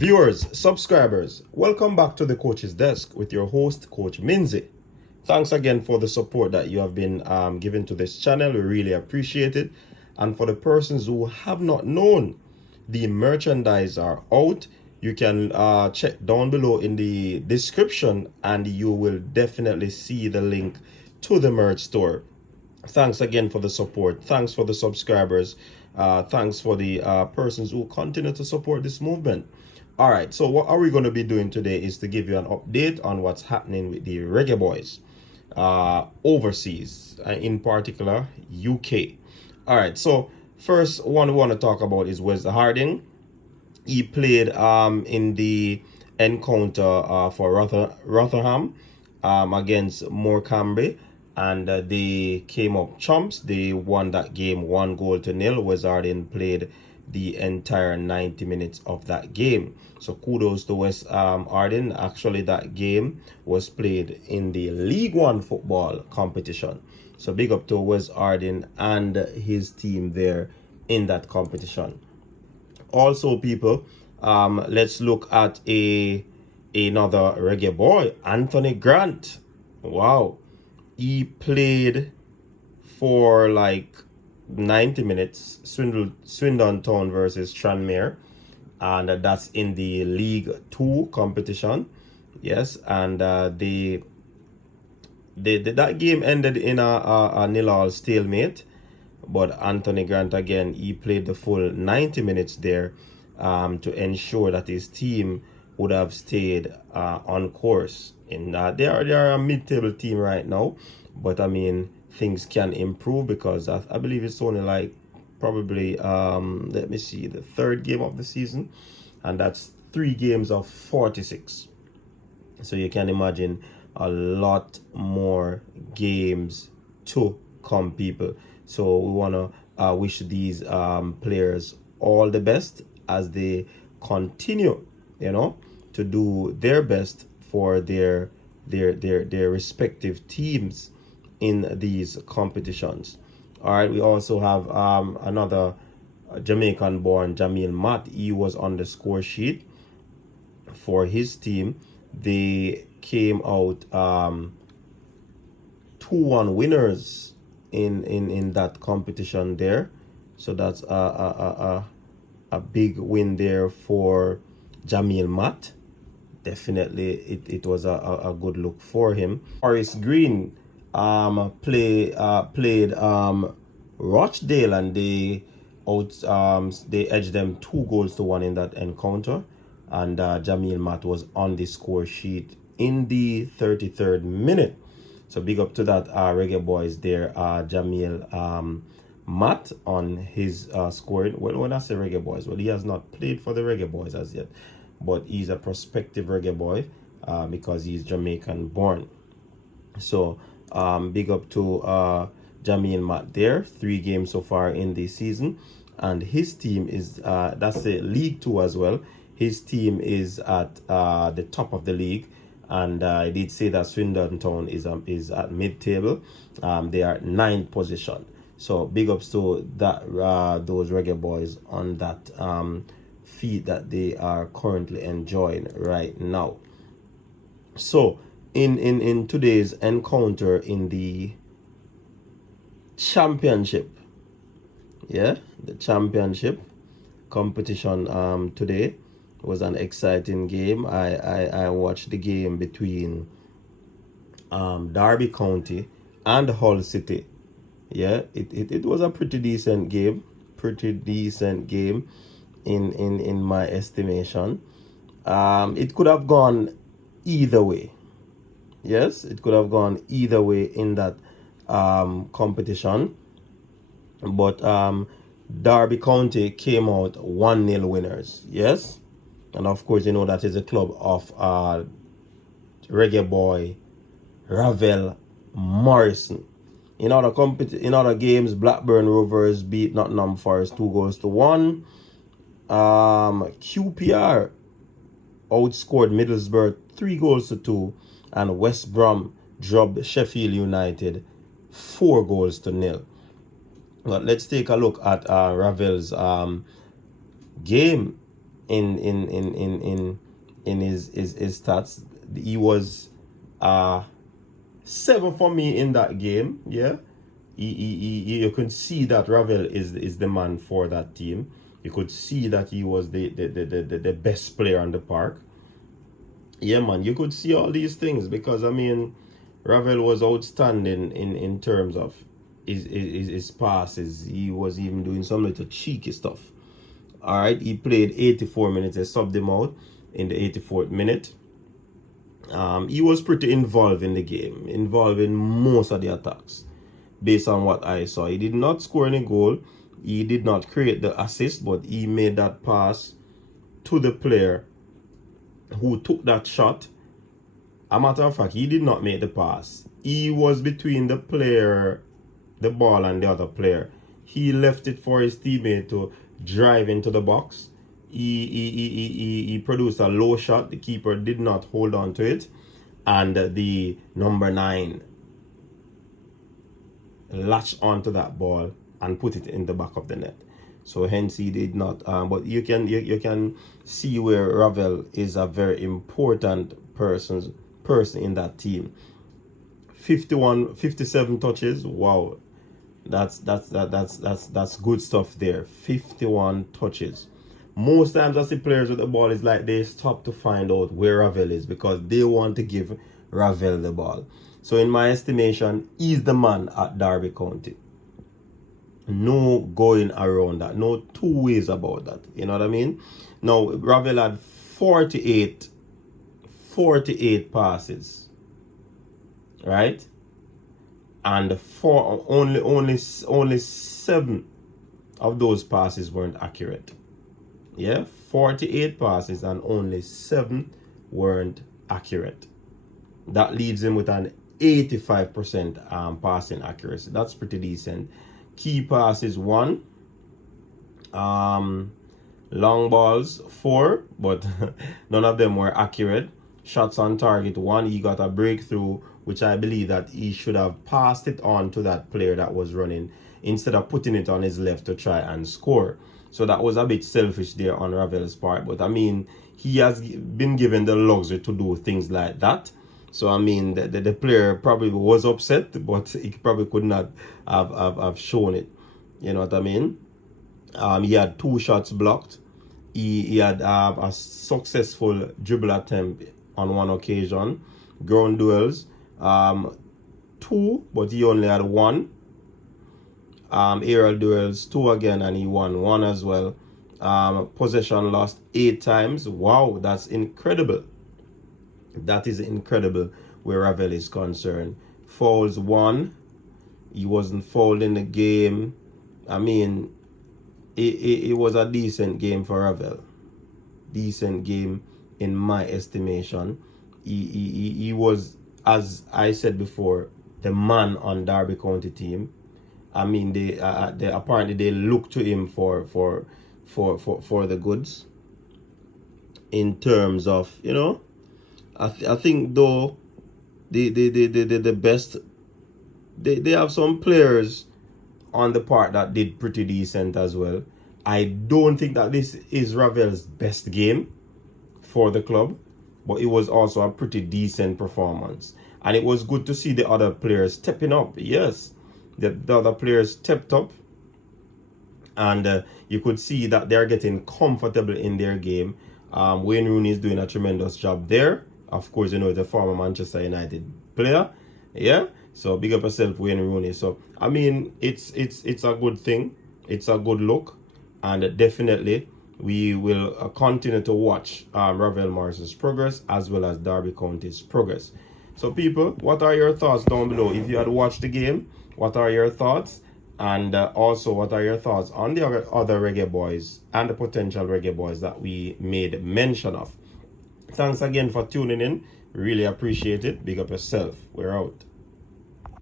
Viewers, subscribers, welcome back to the Coach's Desk with your host, Coach Minzy. Thanks again for the support that you have been giving to this channel. We really appreciate it. And for the persons who have not known, the merchandise are out. You can check down below in the description and you will definitely see the link to the merch store. Thanks again for the support. Thanks for the subscribers. Thanks for the persons who continue to support this movement. All right, so what are we going to be doing today is to give you an update on what's happening with the Reggae Boyz overseas, in particular UK. All right, so first one we want to talk about is Wes Harding. He played in the encounter for Rotherham against Morecambe, and they came up chumps. They won that game 1-0. Wes Harding played the entire 90 minutes of that game. So kudos to Wes Harding. Actually, that game was played in the League One football competition. So big up to Wes Harding and his team there in that competition. Also, people, let's look at another reggae boy, Anthony Grant. Wow, he played for like 90 minutes, Swindon Town versus Tranmere, and that's in the League 2 competition. Yes, and that game ended in a 0-0 stalemate, but Anthony Grant again, he played the full 90 minutes there to ensure that his team would have stayed on course. And they are a mid-table team right now, but I mean, things can improve because I believe it's only like probably let me see, the third game of the season, and that's 3 games of 46. So you can imagine a lot more games to come, people. So we want to wish these players all the best as they continue, to do their best for their respective teams in these competitions. All right, we also have another Jamaican-born Jamille Matt. He was on the score sheet for his team. They came out 2-1 winners in that competition there. So that's a big win there for Jamille Matt. Definitely, it was a good look for him. Horace Green played Rochdale, and they edged them 2-1 in that encounter, and Jamille Matt was on the score sheet in the 33rd minute. So big up to that Reggae Boyz there, Jamille Matt on his scoring. Well, when I say Reggae Boyz, well, he has not played for the Reggae Boyz as yet, but he's a prospective reggae boy because he's Jamaican born. So big up to Jamille Matt there. 3 games so far in the season, and his team is that's a League 2 as well. His team is at the top of the league, and I did say that Swindon Town is at mid-table. They are 9th position. So big ups to that those Reggae Boyz on that feat that they are currently enjoying right now. So in today's encounter in the championship, the championship competition today was an exciting game. I watched the game between Derby County and Hull City. It was a pretty decent game in my estimation. It could have gone either way. Yes, it could have gone either way in that competition, but Derby County came out 1-0 winners. Yes, and of course you know that is a club of reggae boy Ravel Morrison. In other games, Blackburn Rovers beat Nottingham Forest 2-1. QPR outscored Middlesbrough 3-2, and West Brom dropped Sheffield United 4-0. But let's take a look at Ravel's game in his stats. He was 7 for me in that game. Yeah, you could see that Ravel is the man for that team. You could see that he was the best player on the park. Yeah, man, you could see all these things because I mean, Ravel was outstanding in terms of his passes. He was even doing some little cheeky stuff. All right, he played 84 minutes. I subbed him out in the 84th minute. He was pretty involved in the game, involved in most of the attacks, based on what I saw. He did not score any goal. He did not create the assist, but he made that pass to the player who took that shot. A matter of fact, he did not make the pass. He was between the player, the ball, and the other player. He left it for his teammate to drive into the box. He produced a low shot. The keeper did not hold on to it, and the number 9 latched onto that ball and put it in the back of the net. So hence he did not. But you can see where Ravel is a very important person in that team. 57 touches. Wow, that's good stuff there. 51 touches. Most times I see players with the ball, is like they stop to find out where Ravel is because they want to give Ravel the ball. So in my estimation, he's the man at Derby County. No going around that. No two ways about that. You know what I mean? Now, Ravel had 48 passes. Right? And only 7 of those passes weren't accurate. Yeah, 48 passes and only 7 weren't accurate. That leaves him with an 85% passing accuracy. That's pretty decent. Key passes 1, long balls 4, but none of them were accurate. Shots on target 1. He got a breakthrough, which I believe that he should have passed it on to that player that was running instead of putting it on his left to try and score. So that was a bit selfish there on Ravel's part. But I mean, he has been given the luxury to do things like that. So I mean, the player probably was upset, but he probably could not have shown it. You know what I mean? He had 2 shots blocked. He had a successful dribble attempt on 1 occasion. Ground duels, 2, but he only had 1. Aerial duels 2 again, and he won 1 as well. Possession lost 8 times. Wow, that's incredible. That is incredible where Ravel is concerned. Fouls 1. He wasn't fouled in the game. I mean, it was a decent game for Ravel. Decent game in my estimation. He was, as I said before, the man on Derby County team. I mean, they apparently they look to him for the goods. In terms of, you know, I think though the best, they have some players on the part that did pretty decent as well. I don't think that this is Ravel's best game for the club, but it was also a pretty decent performance, and it was good to see the other players stepping up. Yes, the other players stepped up, and you could see that they're getting comfortable in their game. Wayne Rooney is doing a tremendous job there. Of course, you know, he's a former Manchester United player. Yeah, so big up yourself, Wayne Rooney. So I mean, it's a good thing. It's a good look, and definitely we will continue to watch Ravel Morrison's progress as well as Derby County's progress. So people, what are your thoughts down below? If you had watched the game, what are your thoughts? And also, what are your thoughts on the other Reggae Boyz and the potential Reggae Boyz that we made mention of? Thanks again for tuning in. Really appreciate it. Big up yourself. We're out.